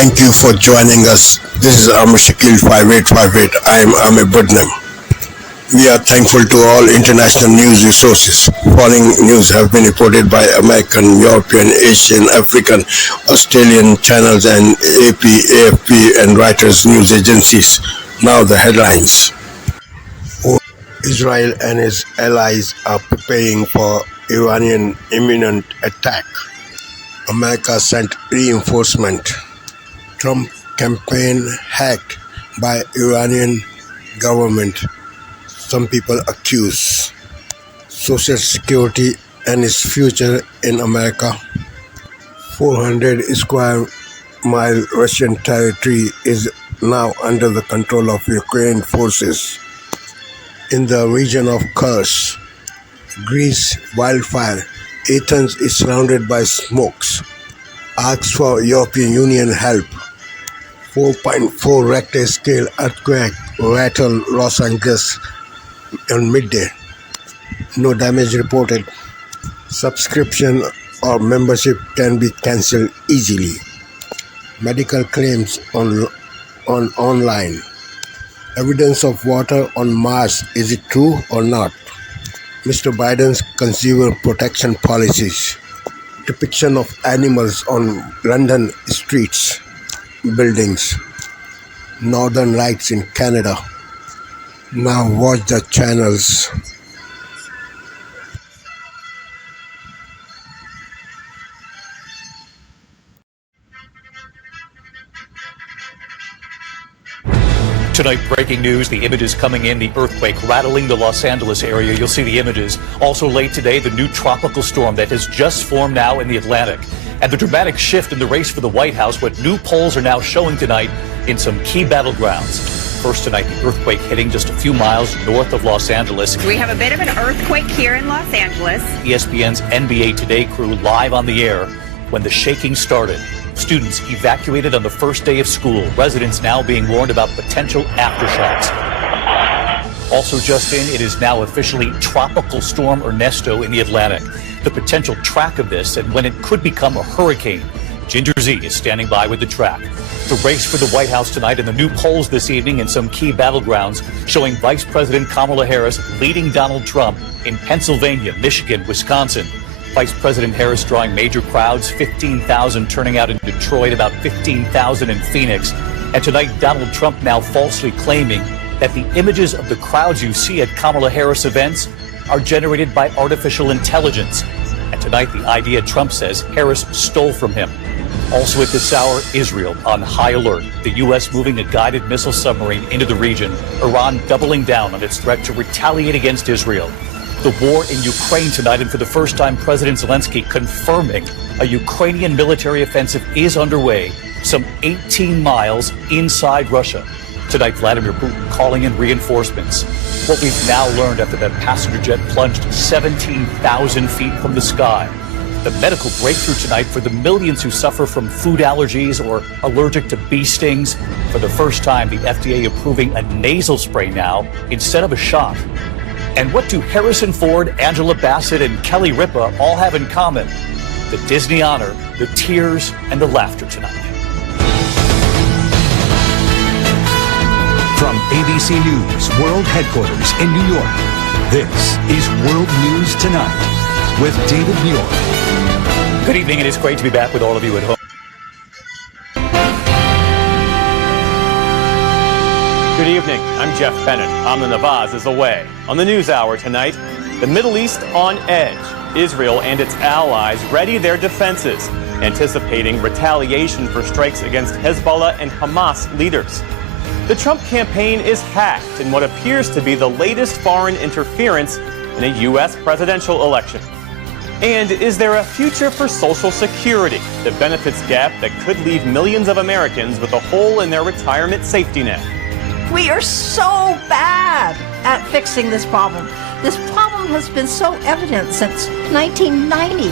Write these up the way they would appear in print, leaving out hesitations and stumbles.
Thank you for joining us. This is Amr Shakil 5858. I am Amir Budnam. We are thankful to all international news resources. Following news have been reported by American, European, Asian, African, Australian channels and AP, AFP and Reuters news agencies. Now the headlines. Israel and its allies are preparing for Iranian imminent attack. America sent reinforcement. Trump campaign hacked by Iranian government. Some people accuse. Social Security and its future in America. 400 square mile Russian territory is now under the control of Ukrainian forces. In the region of Kursk, Greece wildfire. Athens is surrounded by smokes. Asks for European Union help. 4.4 Richter scale earthquake rattled Los Angeles on midday. No damage reported. Subscription or membership can be cancelled easily. Medical claims on online. Evidence of water on Mars. Is it true or not? Mr. Biden's consumer protection policies. Depiction of animals on London streets, buildings. Northern Lights in Canada. Now watch the channels. Tonight, breaking news, the images coming in, the earthquake rattling the Los Angeles area. You'll see the images. Also late today, the new tropical storm that has just formed now in the Atlantic. And the dramatic shift in the race for the White House, what new polls are now showing tonight in some key battlegrounds. First tonight, the earthquake hitting just a few miles north of Los Angeles. We have a bit of an earthquake here in Los Angeles. ESPN's NBA Today crew live on the air when the shaking started. Students evacuated on the first day of school. Residents now being warned about potential aftershocks. Also just in, it is now officially Tropical Storm Ernesto in the Atlantic. The potential track of this and when it could become a hurricane. Ginger Z is standing by with the track. The race for the White House tonight and the new polls this evening in some key battlegrounds showing Vice President Kamala Harris leading Donald Trump in Pennsylvania, Michigan, Wisconsin. Vice President Harris drawing major crowds, 15,000 turning out in Detroit, about 15,000 in Phoenix. And tonight, Donald Trump now falsely claiming that the images of the crowds you see at Kamala Harris events are generated by artificial intelligence. And tonight, the idea Trump says Harris stole from him. Also at this hour, Israel on high alert. The U.S. moving a guided missile submarine into the region. Iran doubling down on its threat to retaliate against Israel. The war in Ukraine tonight, and for the first time, President Zelensky confirming a Ukrainian military offensive is underway, some 18 miles inside Russia. Tonight, Vladimir Putin calling in reinforcements. What we've now learned after that passenger jet plunged 17,000 feet from the sky. The medical breakthrough tonight for the millions who suffer from food allergies or allergic to bee stings. For the first time, the FDA approving a nasal spray now instead of a shot. And what do Harrison Ford, Angela Bassett, and Kelly Ripa all have in common? The Disney honor, the tears, and the laughter tonight. From ABC News World Headquarters in New York, this is World News Tonight with David Muir. Good evening. It is great to be back with all of you at home. Good evening. I'm Jeff Bennett. Amna Nawaz is away. On the NewsHour tonight, the Middle East on edge. Israel and its allies ready their defenses, anticipating retaliation for strikes against Hezbollah and Hamas leaders. The Trump campaign is hacked in what appears to be the latest foreign interference in a U.S. presidential election. And is there a future for Social Security, the benefits gap that could leave millions of Americans with a hole in their retirement safety net? We are so bad at fixing this problem. This problem has been so evident since 1990.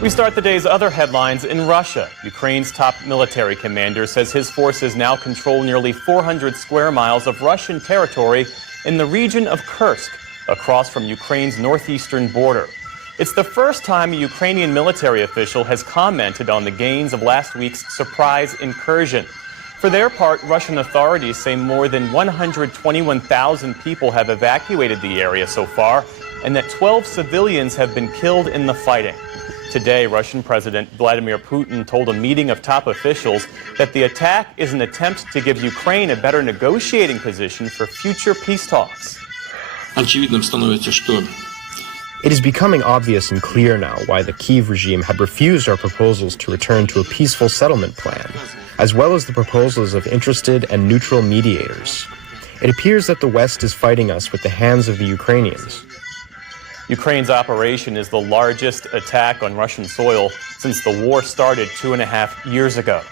We start the day's other headlines in Russia. Ukraine's top military commander says his forces now control nearly 400 square miles of Russian territory in the region of Kursk, across from Ukraine's northeastern border. It's the first time a Ukrainian military official has commented on the gains of last week's surprise incursion. For their part, Russian authorities say more than 121,000 people have evacuated the area so far, and that 12 civilians have been killed in the fighting. Today, Russian President Vladimir Putin told a meeting of top officials that the attack is an attempt to give Ukraine a better negotiating position for future peace talks. Очевидным становится, что It is becoming obvious and clear now why the Kyiv regime had refused our proposals to return to a peaceful settlement plan, as well as the proposals of interested and neutral mediators. It appears that the West is fighting us with the hands of the Ukrainians. Ukraine's operation is the largest attack on Russian soil since the war started 2.5 years ago.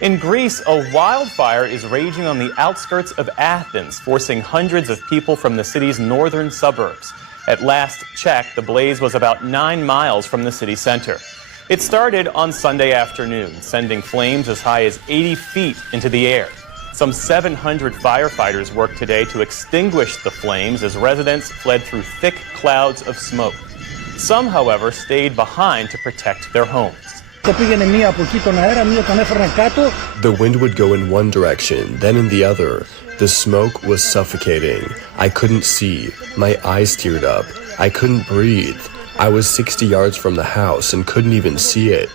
In Greece, a wildfire is raging on the outskirts of Athens, forcing hundreds of people from the city's northern suburbs. At last check, the blaze was about 9 miles from the city center. It started on Sunday afternoon, sending flames as high as 80 feet into the air. Some 700 firefighters worked today to extinguish the flames as residents fled through thick clouds of smoke. Some, however, stayed behind to protect their homes. The wind would go in one direction, then in the other. The smoke was suffocating. I couldn't see. My eyes teared up. I couldn't breathe. I was 60 yards from the house and couldn't even see it.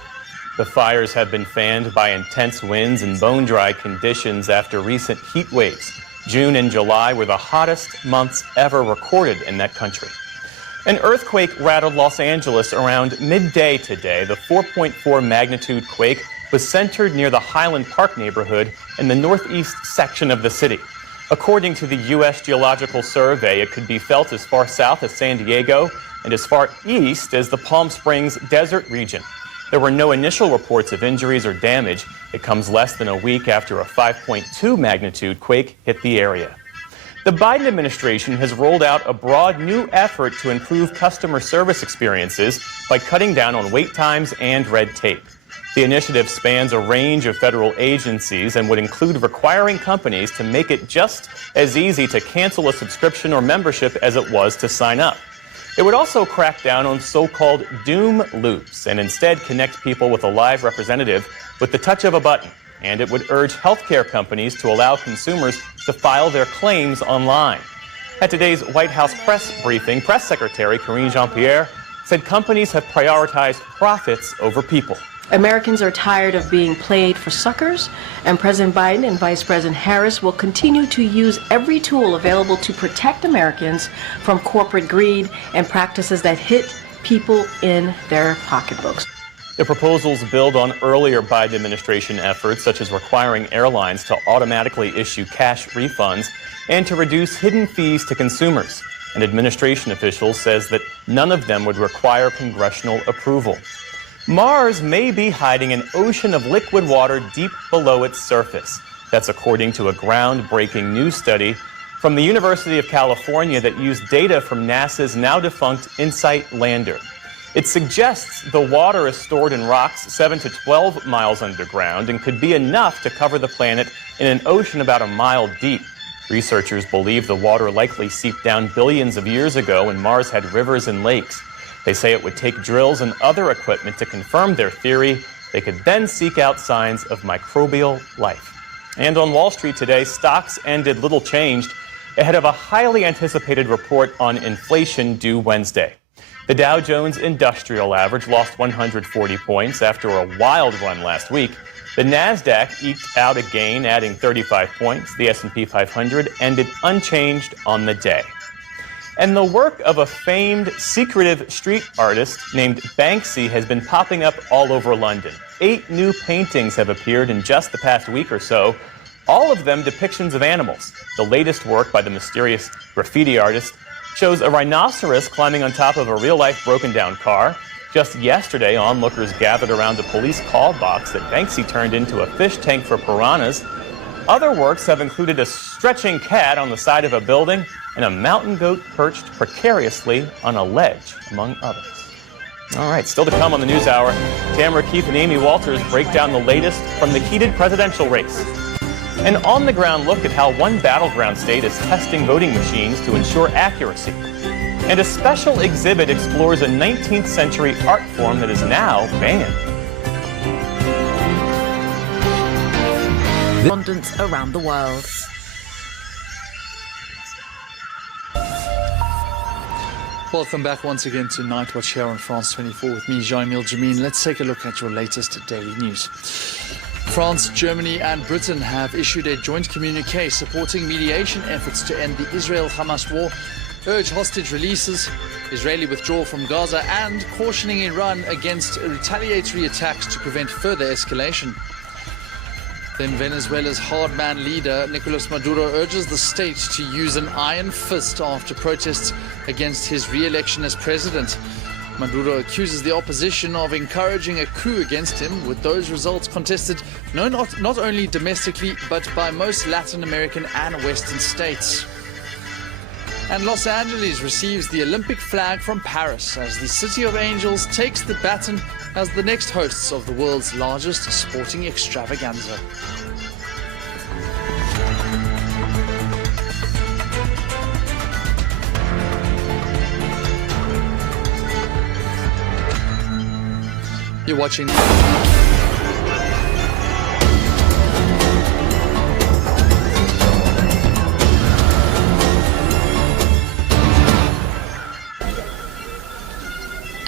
The fires have been fanned by intense winds and bone-dry conditions after recent heat waves. June and July were the hottest months ever recorded in that country. An earthquake rattled Los Angeles around midday today. The 4.4 magnitude quake was centered near the Highland Park neighborhood in the northeast section of the city. According to the U.S. Geological Survey, it could be felt as far south as San Diego and as far east as the Palm Springs desert region. There were no initial reports of injuries or damage. It comes less than a week after a 5.2 magnitude quake hit the area. The Biden administration has rolled out a broad new effort to improve customer service experiences by cutting down on wait times and red tape. The initiative spans a range of federal agencies and would include requiring companies to make it just as easy to cancel a subscription or membership as it was to sign up. It would also crack down on so-called doom loops and instead connect people with a live representative with the touch of a button. And it would urge healthcare companies to allow consumers to file their claims online. At today's White House press briefing, Press Secretary Karine Jean-Pierre said companies have prioritized profits over people. Americans are tired of being played for suckers, and President Biden and Vice President Harris will continue to use every tool available to protect Americans from corporate greed and practices that hit people in their pocketbooks. The proposals build on earlier Biden administration efforts, such as requiring airlines to automatically issue cash refunds and to reduce hidden fees to consumers. An administration official says that none of them would require congressional approval. Mars may be hiding an ocean of liquid water deep below its surface. That's according to a groundbreaking new study from the University of California that used data from NASA's now-defunct InSight lander. It suggests the water is stored in rocks 7 to 12 miles underground and could be enough to cover the planet in an ocean about a mile deep. Researchers believe the water likely seeped down billions of years ago when Mars had rivers and lakes. They say it would take drills and other equipment to confirm their theory. They could then seek out signs of microbial life. And on Wall Street today, stocks ended little changed ahead of a highly anticipated report on inflation due Wednesday. The Dow Jones Industrial Average lost 140 points after a wild run last week. The Nasdaq eked out a gain, adding 35 points. The S&P 500 ended unchanged on the day. And the work of a famed, secretive street artist named Banksy has been popping up all over London. 8 new paintings have appeared in just the past week or so, all of them depictions of animals. The latest work by the mysterious graffiti artist shows a rhinoceros climbing on top of a real-life broken-down car. Just yesterday, onlookers gathered around a police call box that Banksy turned into a fish tank for piranhas. Other works have included a stretching cat on the side of a building and a mountain goat perched precariously on a ledge, among others. All right, still to come on the News Hour, Tamara Keith and Amy Walters break down the latest from the heated presidential race. An on-the-ground look at how one battleground state is testing voting machines to ensure accuracy. And a special exhibit explores a 19th century art form that is now banned. Correspondents around the world. Welcome back once again to Night Watch here on France 24 with me, Jean-Emile Jameen. Let's take a look at your latest daily news. France, Germany and Britain have issued a joint communique supporting mediation efforts to end the Israel-Hamas war, urge hostage releases, Israeli withdrawal from Gaza and cautioning Iran against retaliatory attacks to prevent further escalation. Then Venezuela's hardman leader, Nicolas Maduro, urges the state to use an iron fist after protests against his re-election as president. Maduro accuses the opposition of encouraging a coup against him, with those results contested not only domestically, but by most Latin American and Western states. And Los Angeles receives the Olympic flag from Paris as the City of Angels takes the baton as the next hosts of the world's largest sporting extravaganza. You're watching.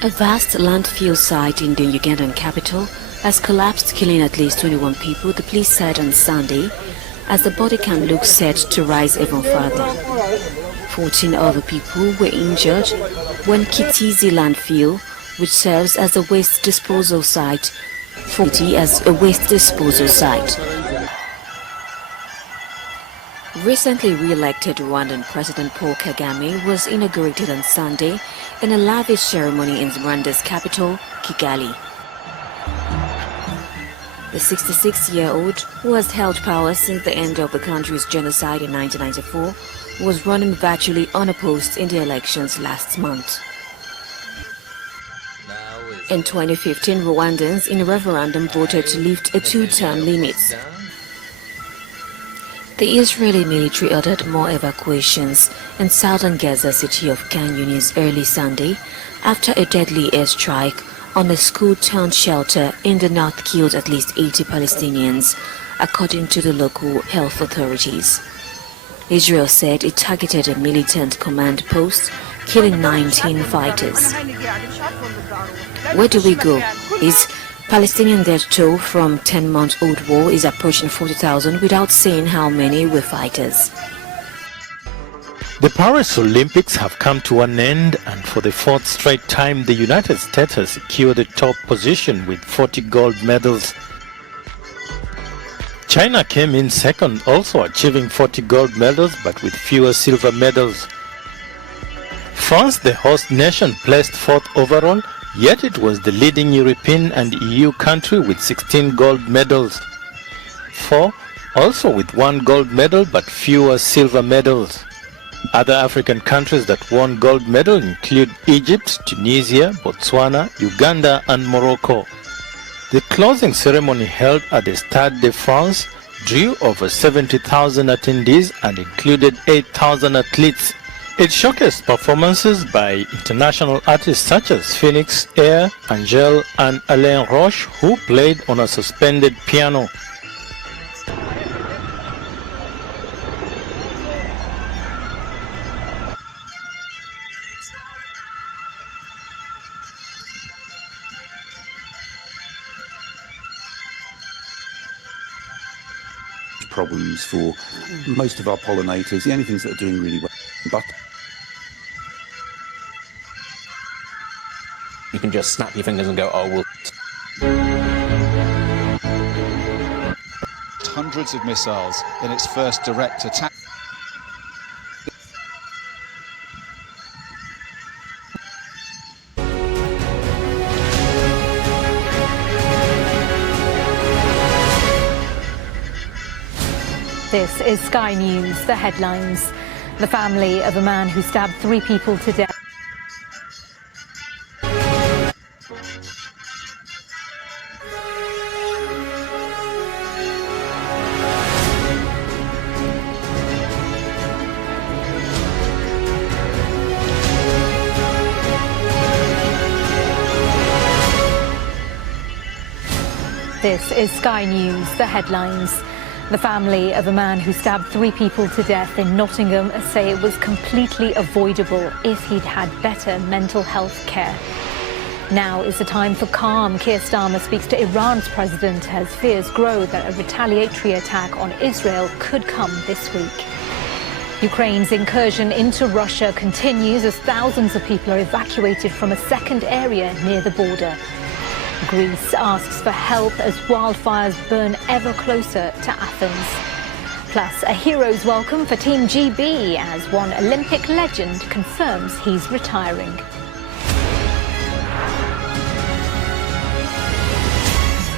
A vast landfill site in the Ugandan capital has collapsed, killing at least 21 people, the police said on Sunday, as the body count looks set to rise even further. 14 other people were injured when Kitizi landfill, which serves as a waste disposal site, Recently re-elected Rwandan President Paul Kagame was inaugurated on Sunday in a lavish ceremony in Rwanda's capital, Kigali. The 66-year-old, who has held power since the end of the country's genocide in 1994, was running virtually unopposed in the elections last month. In 2015, Rwandans in a referendum voted to lift a two-term limit. The Israeli military ordered more evacuations in southern Gaza city of Khan Yunis early Sunday after a deadly airstrike on a school-turned-shelter in the north killed at least 80 Palestinians, according to the local health authorities. Israel said it targeted a militant command post, killing 19 fighters. Where do we go? Is Palestinian death toll from 10-month-old war is approaching 40,000 without saying how many were fighters. The Paris Olympics have come to an end, and for the fourth straight time the United States has secured the top position with 40 gold medals. China came in second, also achieving 40 gold medals but with fewer silver medals. France, the host nation, placed fourth overall, yet it was the leading European and EU country with 16 gold medals. 4 also with 1 gold medal but fewer silver medals. Other African countries that won gold medal include Egypt, Tunisia, Botswana, Uganda and Morocco. The closing ceremony held at the Stade de France drew over 70,000 attendees and included 8,000 athletes. It showcased performances by international artists such as Phoenix Air, Angèle and Alain Roche, who played on a suspended piano. Problems for most of our pollinators, the only things that are doing really well, but you can just snap your fingers and go, oh, well. Hundreds of missiles in its first direct attack. This is Sky News, the headlines. The family of a man who stabbed 3 people to death. This is Sky News, the headlines. The family of a man who stabbed 3 people to death in Nottingham say it was completely avoidable if he'd had better mental health care. Now is the time for calm. Keir Starmer speaks to Iran's president as fears grow that a retaliatory attack on Israel could come this week. Ukraine's incursion into Russia continues as thousands of people are evacuated from a second area near the border. Greece asks for help as wildfires burn ever closer to Athens. Plus, a hero's welcome for Team GB as one Olympic legend confirms he's retiring.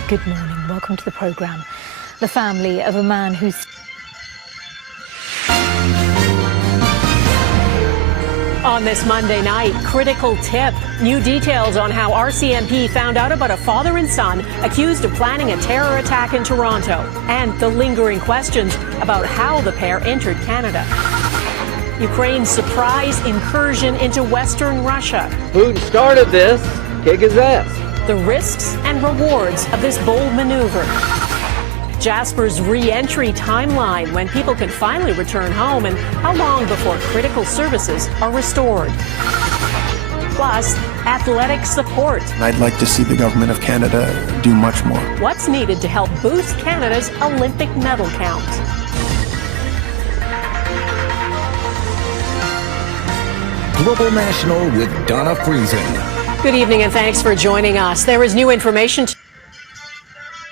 Good morning. Welcome to the programme. The family of a man who's... On this Monday night, critical tip. New details on how RCMP found out about a father and son accused of planning a terror attack in Toronto, and the lingering questions about how the pair entered Canada. Ukraine's surprise incursion into Western Russia. Putin started this. Kick his ass. The risks and rewards of this bold maneuver. Jasper's re-entry timeline, when people can finally return home, and how long before critical services are restored. Plus, athletic support. I'd like to see the government of Canada do much more. What's needed to help boost Canada's Olympic medal count? Global National with Donna Friesen. Good evening and thanks for joining us. There is new information.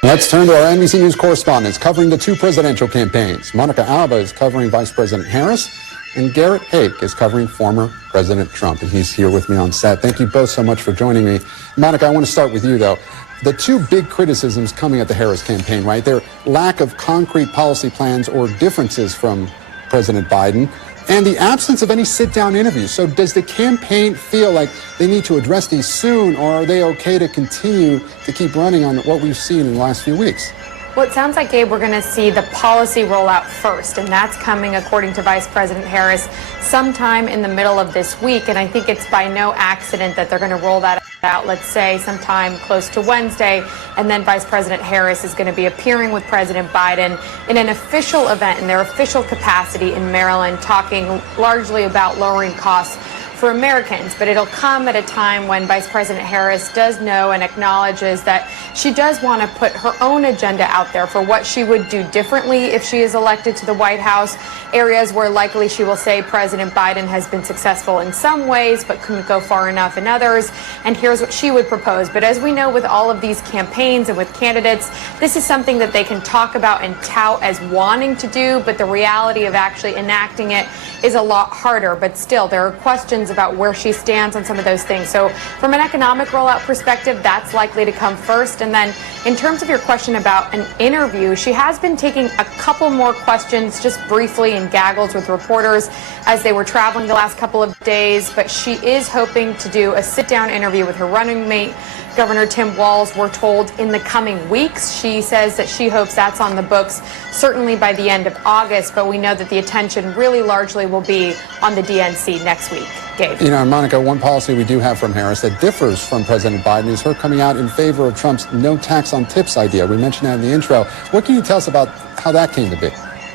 Let's turn to our NBC News correspondents covering the 2 presidential campaigns. Monica Alba is covering Vice President Harris, and Garrett Hake is covering former President Trump, and he's here with me on set. Thank you both so much for joining me. Monica, I want to start with you, though. The 2 big criticisms coming at the Harris campaign, right? Their lack of concrete policy plans or differences from President Biden, and the absence of any sit-down interviews. So does the campaign feel like they need to address these soon, or are they okay to continue to keep running on what we've seen in the last few weeks? Well, it sounds like, Gabe, we're going to see the policy rollout first, and that's coming, according to Vice President Harris, sometime in the middle of this week. And I think it's by no accident that they're going to roll that out, let's say, sometime close to Wednesday. And then Vice President Harris is going to be appearing with President Biden in an official event in their official capacity in Maryland, talking largely about lowering costs for Americans. But it'll come at a time when Vice President Harris does know and acknowledges that she does want to put her own agenda out there for what she would do differently if she is elected to the White House, areas where likely she will say President Biden has been successful in some ways but couldn't go far enough in others, and here's what she would propose. But as we know, with all of these campaigns and with candidates, this is something that they can talk about and tout as wanting to do, but the reality of actually enacting it is a lot harder. But still, there are questions about where she stands on some of those things. So from an economic rollout perspective, that's likely to come first. And then in terms of your question about an interview, she has been taking a couple more questions just briefly in gaggles with reporters as they were traveling the last couple of days. But she is hoping to do a sit-down interview with her running mate, Governor Tim Walz, we're told, in the coming weeks. She says that she hopes that's on the books certainly by the end of August, but we know that the attention really largely will be on the DNC next week. Gabe. You know, Monica, one policy we do have from Harris that differs from President Biden is her coming out in favor of Trump's no tax on tips idea. We mentioned that in the intro. What can you tell us about how that came to be?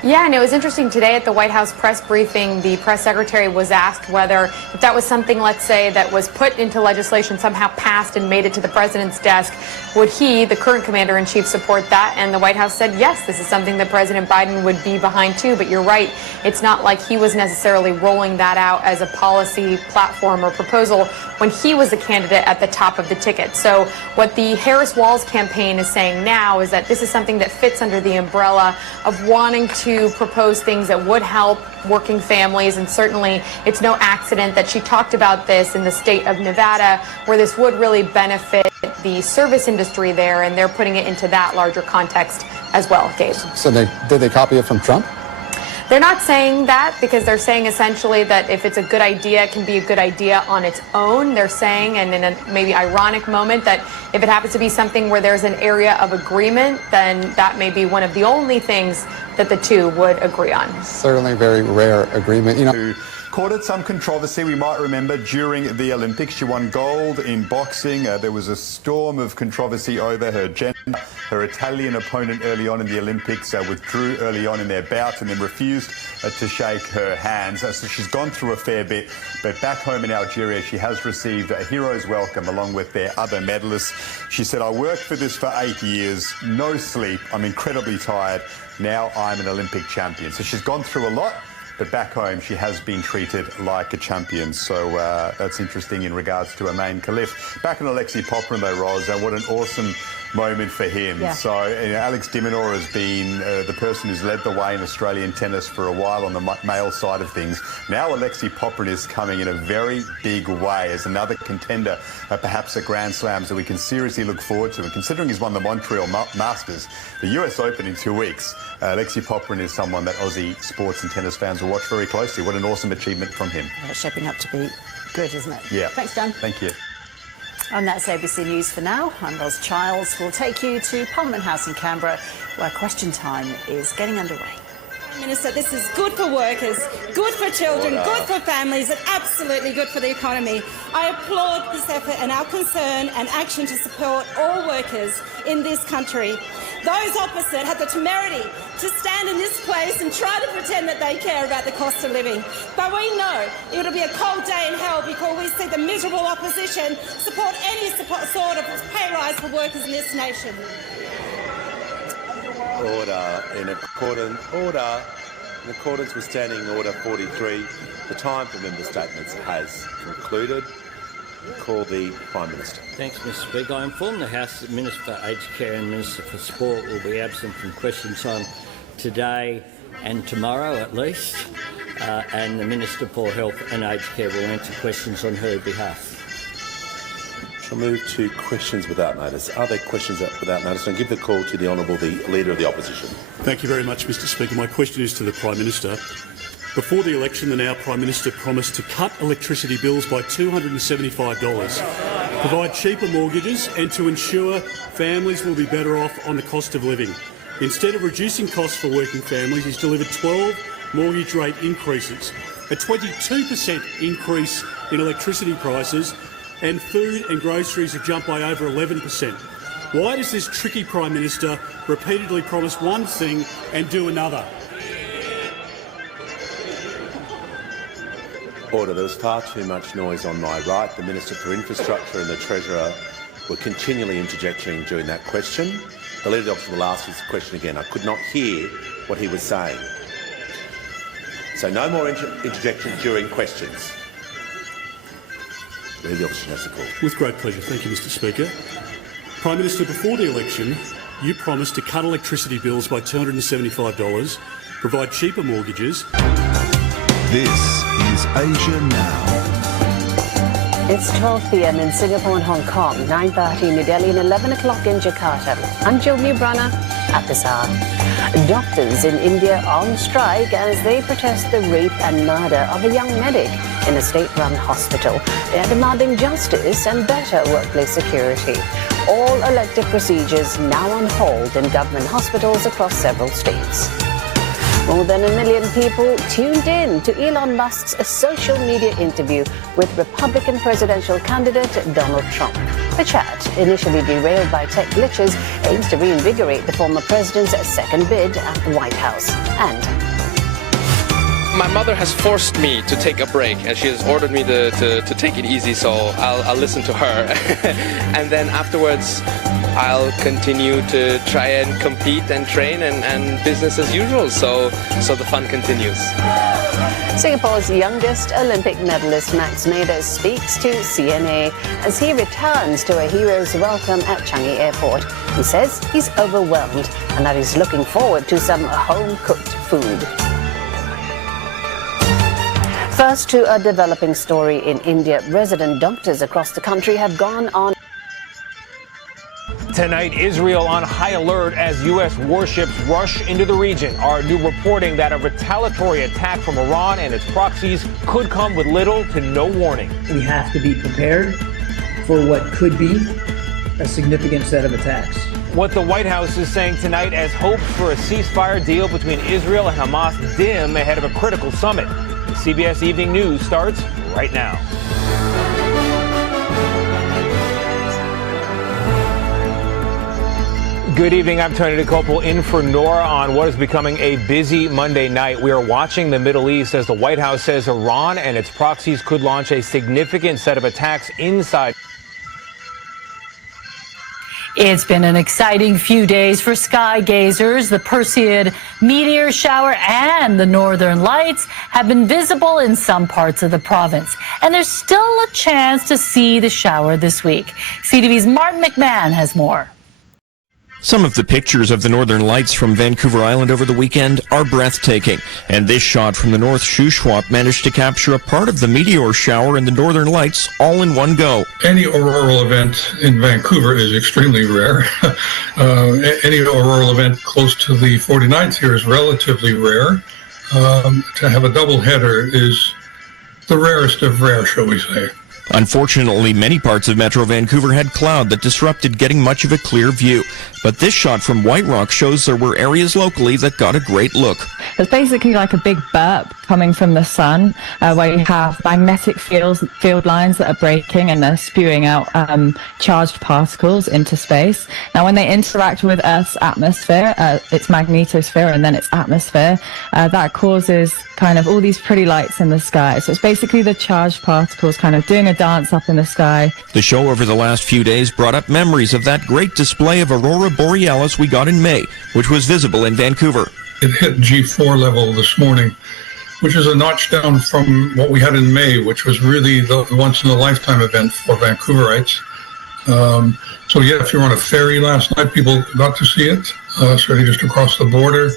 Yeah, and it was interesting today at the White House press briefing, the press secretary was asked whether if that was something, let's say, that was put into legislation, somehow passed and made it to the president's desk, would he, the current commander-in-chief, support that? And the White House said, yes, this is something that President Biden would be behind too. But you're right, it's not like he was necessarily rolling that out as a policy platform or proposal when he was the candidate at the top of the ticket. So what the Harris-Walz campaign is saying now is that this is something that fits under the umbrella of wanting to propose things that would help working families, and certainly it's no accident that she talked about this in the state of Nevada, where this would really benefit the service industry there, and they're putting it into that larger context as well, Gabe. So did they copy it from Trump? They're not saying that, because they're saying essentially that if it's a good idea, it can be a good idea on its own. They're saying, and in a maybe ironic moment, that if it happens to be something where there's an area of agreement, then that may be one of the only things that the two would agree on. Certainly very rare agreement. You know, courted some controversy. We might remember during the Olympics, she won gold in boxing. There was a storm of controversy over her gender. Her Italian opponent early on in the Olympics withdrew early on in their bout and then refused to shake her hands. So she's gone through a fair bit. But back home in Algeria, she has received a hero's welcome along with their other medalists. She said, I worked for this for 8 years, no sleep. I'm incredibly tired. Now I'm an Olympic champion. So she's gone through a lot. But back home, she has been treated like a champion. So that's interesting in regards to Amain Khalif. Back on Alexei Poprin, though, Ros, what an awesome moment for him. Yeah. So Alex de Minaur has been the person who's led the way in Australian tennis for a while on the male side of things. Now Alexei Poprin is coming in a very big way as another contender, perhaps at Grand Slams that we can seriously look forward to. And considering he's won the Montreal Masters, the US Open in 2 weeks, Alexei Poprin is someone that Aussie sports and tennis fans will watch very closely. What an awesome achievement from him. It's shaping up to be good, isn't it? Yeah. Thanks, John. Thank you. And that's ABC News for now. I'm Ros Childs. We'll take you to Parliament House in Canberra, where question time is getting underway. Minister, this is good for workers, good for children, good for families, and absolutely good for the economy. I applaud this effort and our concern and action to support all workers in this country. Those opposite have the temerity to stand in this place and try to pretend that they care about the cost of living. But we know it'll be a cold day in hell before we see the miserable opposition support any sort of pay rise for workers in this nation. Order. In accordance with Standing Order 43, the time for member statements has concluded. Call the Prime Minister. Thanks, Mr Speaker. I inform the House that Minister for Aged Care and Minister for Sport will be absent from question time today and tomorrow at least, and the Minister for Health and Aged Care will answer questions on her behalf. Shall move to questions without notice. Are there questions without notice? And give the call to the Honourable the Leader of the Opposition. Thank you very much, Mr Speaker. My question is to the Prime Minister. Before the election, the now Prime Minister promised to cut electricity bills by $275, provide cheaper mortgages and to ensure families will be better off on the cost of living. Instead of reducing costs for working families, he's delivered 12 mortgage rate increases, a 22% increase in electricity prices, and food and groceries have jumped by over 11%. Why does this tricky Prime Minister repeatedly promise one thing and do another? Order. There was far too much noise on my right. The Minister for Infrastructure and the Treasurer were continually interjecting during that question. The Leader of the Opposition will ask his question again. I could not hear what he was saying. So no more interjection during questions. The Leader of the Opposition has the call. With great pleasure. Thank you, Mr Speaker. Prime Minister, before the election, you promised to cut electricity bills by $275, provide cheaper mortgages. This is Asia Now. It's 12 p.m. in Singapore and Hong Kong, 9:30 in New Delhi and 11 o'clock in Jakarta. I'm Jill Newbrunner at this hour. Doctors in India on strike as they protest the rape and murder of a young medic in a state-run hospital. They are demanding justice and better workplace security. All elective procedures now on hold in government hospitals across several states. More than 1 million people tuned in to Elon Musk's social media interview with Republican presidential candidate Donald Trump. The chat, initially derailed by tech glitches, aims to reinvigorate the former president's second bid at the White House. And my mother has forced me to take a break, and she has ordered me to take it easy, so I'll listen to her. And then afterwards, I'll continue to try and compete and train and business as usual, so the fun continues. Singapore's youngest Olympic medalist Max Mader speaks to CNA as he returns to a hero's welcome at Changi Airport. He says he's overwhelmed and that he's looking forward to some home-cooked food. First to a developing story in India. Resident doctors across the country have gone on. Tonight, Israel on high alert as U.S. warships rush into the region. Our new reporting that a retaliatory attack from Iran and its proxies could come with little to no warning. We have to be prepared for what could be a significant set of attacks. What the White House is saying tonight as hopes for a ceasefire deal between Israel and Hamas dim ahead of a critical summit. CBS Evening News starts right now. Good evening, I'm Tony DeCopel in for Nora on what is becoming a busy Monday night. We are watching the Middle East as the White House says Iran and its proxies could launch a significant set of attacks inside. It's been an exciting few days for sky gazers. The Perseid meteor shower and the northern lights have been visible in some parts of the province. And there's still a chance to see the shower this week. CTV's Martin McMahon has more. Some of the pictures of the northern lights from Vancouver Island over the weekend are breathtaking, and this shot from the North Shuswap managed to capture a part of the meteor shower and the northern lights all in one go. Any auroral event in Vancouver is extremely rare. Any auroral event close to the 49th here is relatively rare. To have a double header is the rarest of rare, shall we say. Unfortunately, many parts of Metro Vancouver had cloud that disrupted getting much of a clear view. But this shot from White Rock shows there were areas locally that got a great look. It's basically like a big burp coming from the sun, where you have magnetic field lines that are breaking and they're spewing out charged particles into space. Now, when they interact with Earth's atmosphere, its magnetosphere and then its atmosphere, that causes kind of all these pretty lights in the sky. So it's basically the charged particles kind of doing a dance up in the sky. The show over the last few days brought up memories of that great display of Aurora Borealis we got in May, which was visible in Vancouver. It hit G4 level this morning, which is a notch down from what we had in May, which was really the once-in-a-lifetime event for Vancouverites. So yeah, if you were on a ferry last night, people got to see it, certainly just across the border.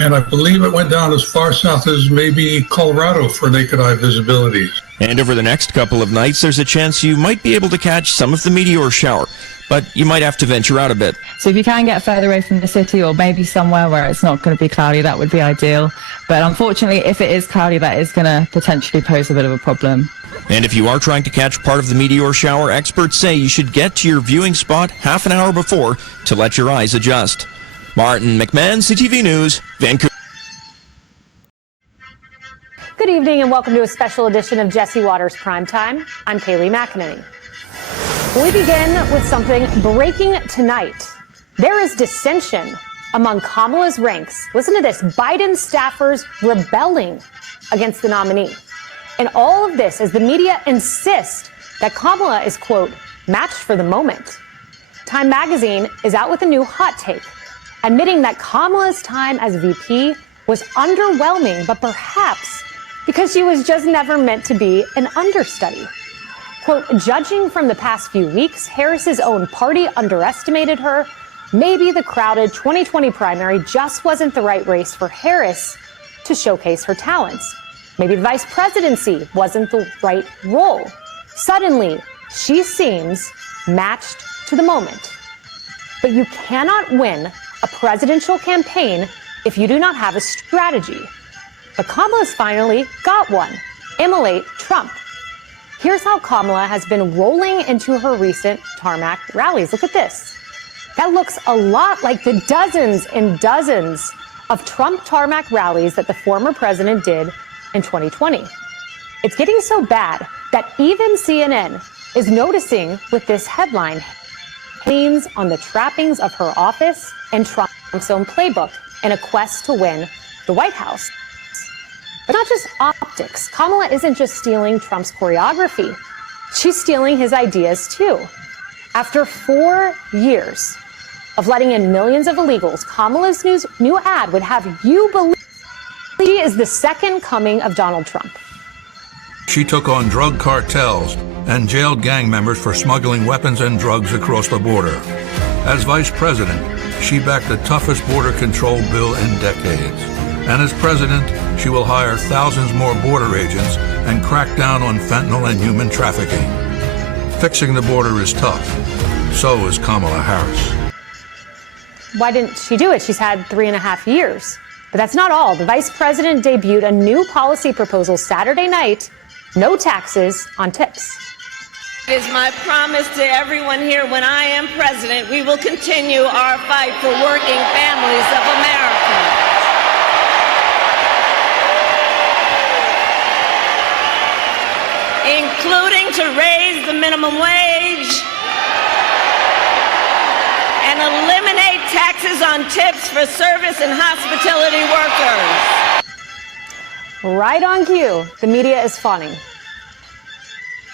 And I believe it went down as far south as maybe Colorado for naked eye visibility. And over the next couple of nights, there's a chance you might be able to catch some of the meteor shower, but you might have to venture out a bit. So if you can get further away from the city or maybe somewhere where it's not going to be cloudy, that would be ideal. But unfortunately, if it is cloudy, that is going to potentially pose a bit of a problem. And if you are trying to catch part of the meteor shower, experts say you should get to your viewing spot half an hour before to let your eyes adjust. Martin McMahon, CTV News, Vancouver. Good evening and welcome to a special edition of Jesse Waters Primetime. I'm Kaylee McEnany. We begin with something breaking tonight. There is dissension among Kamala's ranks. Listen to this. Biden staffers rebelling against the nominee. And all of this as the media insist that Kamala is, quote, matched for the moment. Time magazine is out with a new hot take, admitting that Kamala's time as VP was underwhelming, but perhaps because she was just never meant to be an understudy. Quote, judging from the past few weeks, Harris's own party underestimated her. Maybe the crowded 2020 primary just wasn't the right race for Harris to showcase her talents. Maybe the vice presidency wasn't the right role. Suddenly, she seems matched to the moment. But you cannot win a presidential campaign if you do not have a strategy. But Kamala's finally got one. Immolate Trump. Here's how Kamala has been rolling into her recent tarmac rallies. Look at this. That looks a lot like the dozens and dozens of Trump tarmac rallies that the former president did in 2020. It's getting so bad that even CNN is noticing with this headline, leans on the trappings of her office and Trump's own playbook in a quest to win the White House. But not just optics. Kamala isn't just stealing Trump's choreography. She's stealing his ideas too. After 4 years of letting in millions of illegals, Kamala's new ad would have you believe she is the second coming of Donald Trump. She took on drug cartels and jailed gang members for smuggling weapons and drugs across the border. As vice president, she backed the toughest border control bill in decades. And as president, she will hire thousands more border agents and crack down on fentanyl and human trafficking. Fixing the border is tough. So is Kamala Harris. Why didn't she do it? She's had 3.5 years. But that's not all. The vice president debuted a new policy proposal Saturday night, no taxes on tips. It is my promise to everyone here, when I am president, we will continue our fight for working families of America. including to raise the minimum wage and eliminate taxes on tips for service and hospitality workers. Right on cue. The media is fawning.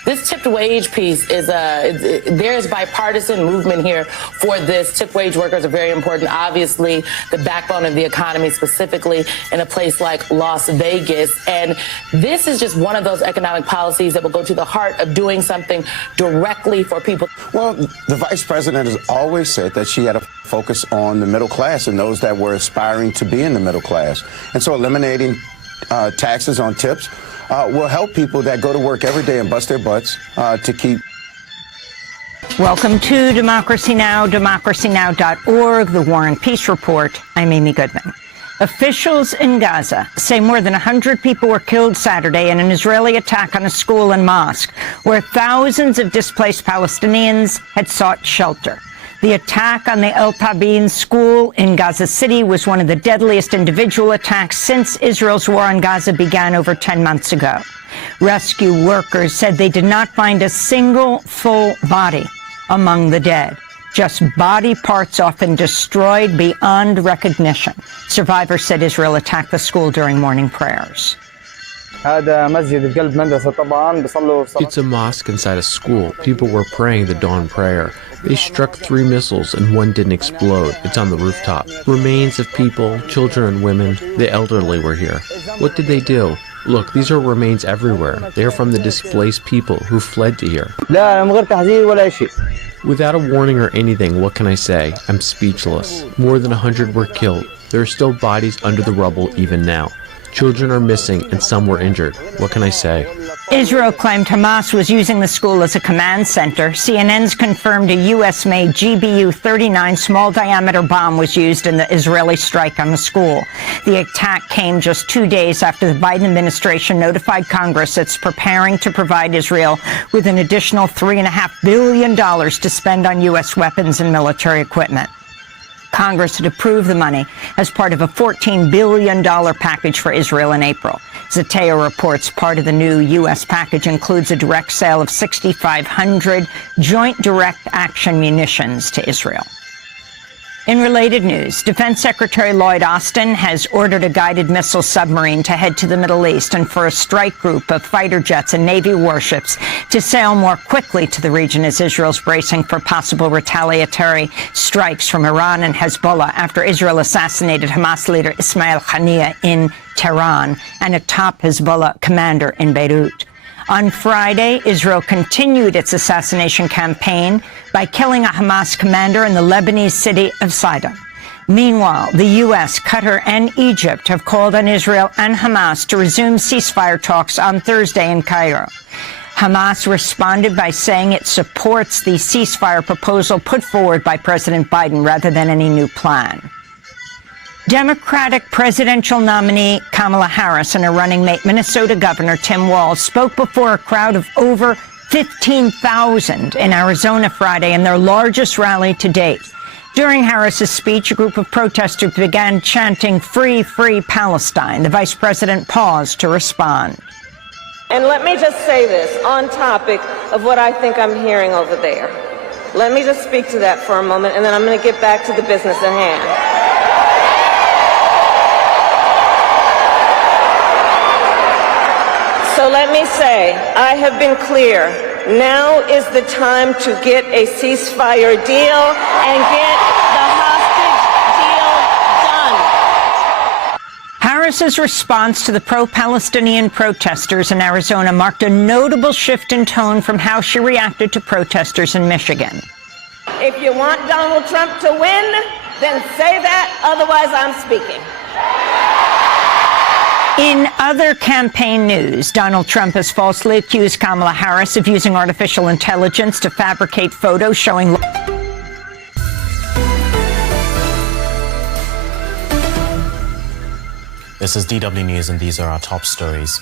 This tipped wage piece is there's bipartisan movement here for this. Tipped wage workers are very important. Obviously, the backbone of the economy, specifically in a place like Las Vegas. And this is just one of those economic policies that will go to the heart of doing something directly for people. Well, the vice president has always said that she had a focus on the middle class and those that were aspiring to be in the middle class. And so eliminating taxes on tips will help people that go to work every day and bust their butts to keep. Welcome to Democracy Now!, democracynow.org, the War and Peace Report. I'm Amy Goodman. Officials in Gaza say more than 100 people were killed Saturday in an Israeli attack on a school and mosque, where thousands of displaced Palestinians had sought shelter. The attack on the El Tabin school in Gaza City was one of the deadliest individual attacks since Israel's war on Gaza began over 10 months ago. Rescue workers said they did not find a single full body among the dead, just body parts often destroyed beyond recognition. Survivors said Israel attacked the school during morning prayers. It's a mosque inside a school. People were praying the dawn prayer. They struck 3 missiles and one didn't explode. It's on the rooftop. Remains of people, children and women, the elderly were here. What did they do? Look, these are remains everywhere. They are from the displaced people who fled to here. Without a warning or anything, what can I say? I'm speechless. More than 100 were killed. There are still bodies under the rubble even now. Children are missing and some were injured. What can I say? Israel claimed Hamas was using the school as a command center. CNN's confirmed a U.S.-made GBU-39 small-diameter bomb was used in the Israeli strike on the school. The attack came just 2 days after the Biden administration notified Congress it's preparing to provide Israel with an additional $3.5 billion to spend on U.S. weapons and military equipment. Congress had approved the money as part of a $14 billion package for Israel in April. Zateo reports part of the new U.S. package includes a direct sale of 6,500 joint direct action munitions to Israel. In related news, Defense Secretary Lloyd Austin has ordered a guided missile submarine to head to the Middle East and for a strike group of fighter jets and Navy warships to sail more quickly to the region as Israel's bracing for possible retaliatory strikes from Iran and Hezbollah after Israel assassinated Hamas leader Ismail Haniyeh in Tehran and a top Hezbollah commander in Beirut. On Friday, Israel continued its assassination campaign by killing a Hamas commander in the Lebanese city of Sidon. Meanwhile, the U.S., Qatar, and Egypt have called on Israel and Hamas to resume ceasefire talks on Thursday in Cairo. Hamas responded by saying it supports the ceasefire proposal put forward by President Biden rather than any new plan. Democratic presidential nominee Kamala Harris and her running mate Minnesota Governor Tim Walz spoke before a crowd of over 15,000 in Arizona Friday in their largest rally to date. During Harris's speech, a group of protesters began chanting, "Free, free Palestine." The vice president paused to respond. And let me just say this on topic of what I think I'm hearing over there. Let me just speak to that for a moment, and then I'm going to get back to the business at hand. So let me say, I have been clear. Now is the time to get a ceasefire deal and get the hostage deal done. Harris's response to the pro-Palestinian protesters in Arizona marked a notable shift in tone from how she reacted to protesters in Michigan. If you want Donald Trump to win, then say that, otherwise I'm speaking. In other campaign news, Donald Trump has falsely accused Kamala Harris of using artificial intelligence to fabricate photos showing. This is DW News, and these are our top stories.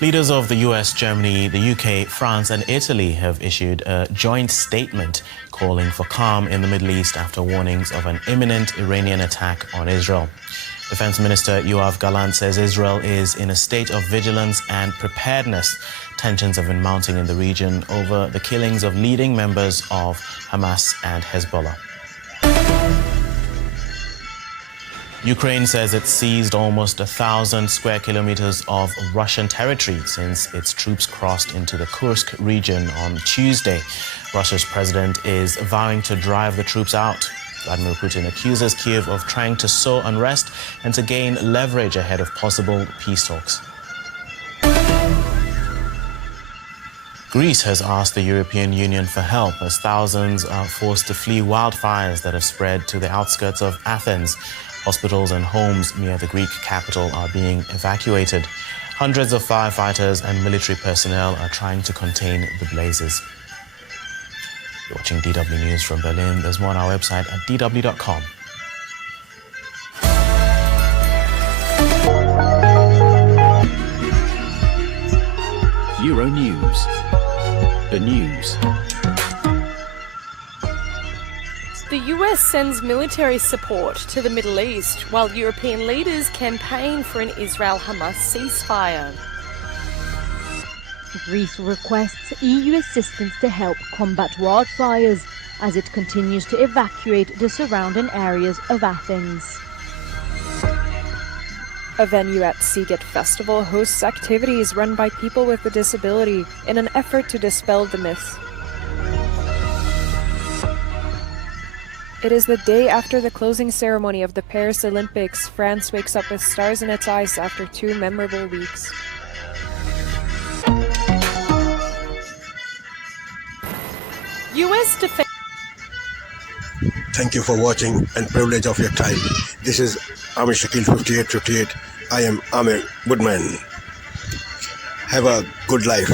Leaders of the US, Germany, the UK, France and Italy have issued a joint statement calling for calm in the Middle East after warnings of an imminent Iranian attack on Israel. Defense Minister Yoav Gallant says Israel is in a state of vigilance and preparedness. Tensions have been mounting in the region over the killings of leading members of Hamas and Hezbollah. Ukraine says it seized almost 1,000 square kilometers of Russian territory since its troops crossed into the Kursk region on Tuesday. Russia's president is vowing to drive the troops out. Vladimir Putin accuses Kyiv of trying to sow unrest and to gain leverage ahead of possible peace talks. Greece has asked the European Union for help as thousands are forced to flee wildfires that have spread to the outskirts of Athens. Hospitals and homes near the Greek capital are being evacuated. Hundreds of firefighters and military personnel are trying to contain the blazes. You're watching DW News from Berlin. There's more on our website at dw.com. Euro News. The news. The US sends military support to the Middle East while European leaders campaign for an Israel-Hamas ceasefire. Greece requests EU assistance to help combat wildfires as it continues to evacuate the surrounding areas of Athens. A venue at Seagate Festival hosts activities run by people with a disability in an effort to dispel the myths. It is the day after the closing ceremony of the Paris Olympics. France wakes up with stars in its eyes after 2 memorable weeks. US defense. Thank you for watching and privilege of your time. This is Amir Shakil 5858. I am Amir Woodman. Have a good life.